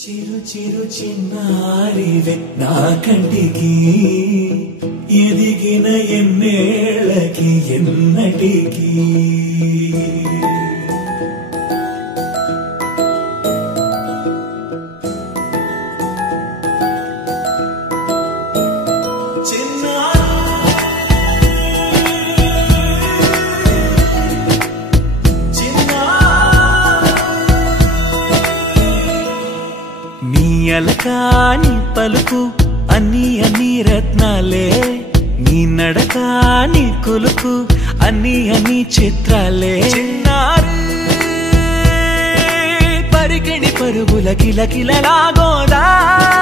చిరు చిరు చిన్నారివే నా కంటికి ఎదిగిన ఎన్నేళ్ళకి ఎన్నటికి అలకాని పలుకు అన్ని అన్ని రత్నాలే నీ నడకాని కులుకు అన్ని అన్ని చిత్రాలే చిన్నారు పరికిణి పరుగుల కిలకిలలా గోదావరి